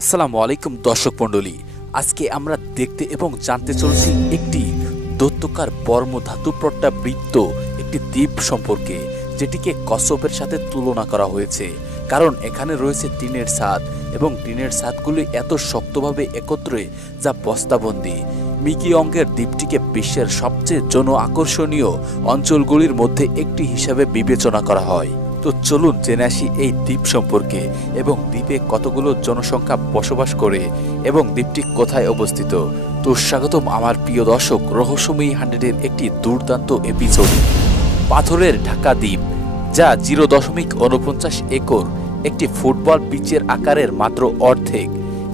আসসালামু আলাইকুম দর্শক মণ্ডলী। আজকে আমরা দেখতে এবং জানতে চলেছি একটি দৈত্যকার বর্মধাতু প্রত্যাবৃত্ত একটি দ্বীপ সম্পর্কে, যেটিকে কসবের সাথে তুলনা করা হয়েছে। কারণ এখানে রয়েছে টিনের ছাদ এবং টিনের ছাদগুলি এত শক্তভাবে একত্রে যা বস্তাবন্দি। মিকিয়ংয়ের দ্বীপটিকে বিশ্বের সবচেয়ে জন আকর্ষণীয় অঞ্চলগুলির মধ্যে একটি হিসাবে বিবেচনা করা হয়। তো চলুন জেনে আসি এই দ্বীপ সম্পর্কে এবং দ্বীপে কতগুলো জনসংখ্যা বসবাস করে এবং দ্বীপটি কোথায় অবস্থিত। তো স্বাগতম আমার প্রিয় দর্শক রহস্যময়ী 100-এর একটি দুর্দান্ত এপিসোড। পাথরের ঢাকা দ্বীপ, যা 0.49 একর, একটি ফুটবল পিচের আকারের মাত্র অর্ধেক,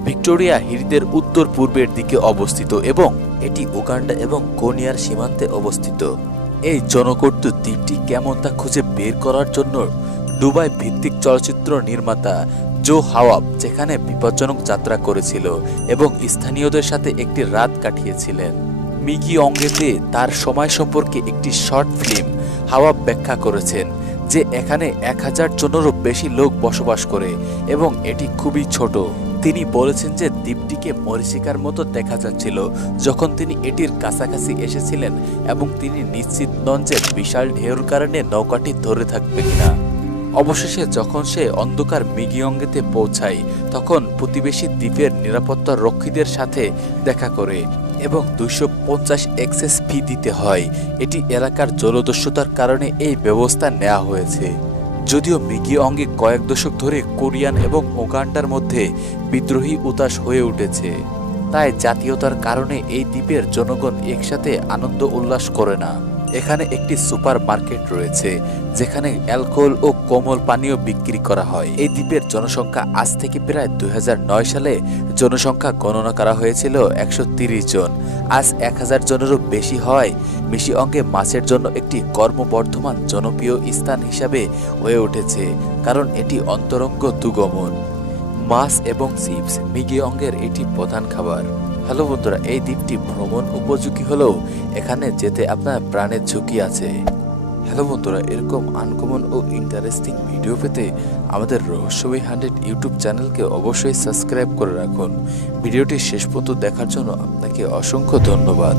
ভিক্টোরিয়া হ্রদের উত্তর পূর্বের দিকে অবস্থিত এবং এটি উগান্ডা এবং কেনিয়ার সীমান্তে অবস্থিত। এই জনকট্টু দ্বীপটি কেমন তা খুঁজে বের করার জন্য দুবাই ভিত্তিক চলচ্চিত্র নির্মাতা জো হাওয়াব যেখানে বিপজ্জনক যাত্রা করেছিল এবং স্থানীয়দের সাথে একটি রাত কাটিয়েছিলেন। মিকিয়ংয়েতে তার সময় সম্পর্কে একটি শর্ট ফিল্ম হাওয়াব ব্যাখ্যা করেছেন যে এখানে 1000 জনেরও বেশি লোক বসবাস করে এবং এটি খুবই ছোট। তিনি বলেছেন যে দ্বীপটিকে মরীচিকার মতো দেখা যাচ্ছিল যখন তিনি এটির কাছাকাছি এসেছিলেন এবং তিনি নিশ্চিত নন যে বিশাল ঢেউর কারণে নৌকাটি ধরে থাকবে কিনা। অবশেষে যখন সে অন্ধকার মিকিয়ংয়েতে পৌঁছায় তখন প্রতিবেশী দ্বীপের নিরাপত্তা রক্ষীদের সাথে দেখা করে এবং 250 এক্সেস ফি দিতে হয়। এটি এলাকার জলদস্যুতার কারণে এই ব্যবস্থা নেওয়া হয়েছে। যদিও মিকিয়ংয়ে কয়েক দশক ধরে কোরিয়ান এবং উগান্ডার মধ্যে বিদ্রোহী উতাস হয়ে উঠেছে, তাই জাতীয়তার কারণে এই দ্বীপের জনগণ একসাথে আনন্দ উল্লাস করে না। এখানে একটি সুপার মার্কেট রয়েছে যেখানে অ্যালকোহল ও কোমল পানীয় বিক্রি করা হয়। এই দ্বীপের জনসংখ্যা আজ থেকে প্রায় 2009 সালে জনসংখ্যা গণনা করা হয়েছিল 130 জন। আজ 1000 জনেরও বেশি হয়। মিকিয়ংয়ে মাছের জন্য একটি ক্রমবর্ধমান জনপ্রিয় স্থান হিসাবে হয়ে উঠেছে, কারণ এটি অন্তরঙ্গ দুগমন। মাছ এবং চিপস মিকিয়ংয়ের এটি প্রধান খাবার। হ্যালো বন্ধুরা, এই দ্বীপটি ভ্রমণ উপযোগী হলেও এখানে যেতে আপনার প্রাণের ঝুঁকি আছে। হ্যালো বন্ধুরা, এরকম আনকমন ও ইন্টারেস্টিং ভিডিও পেতে আমাদের রহস্যময়ী 100 ইউটিউব চ্যানেলকে অবশ্যই সাবস্ক্রাইব করে রাখুন। ভিডিওটি শেষ পর্যন্ত দেখার জন্য আপনাকে অসংখ্য ধন্যবাদ।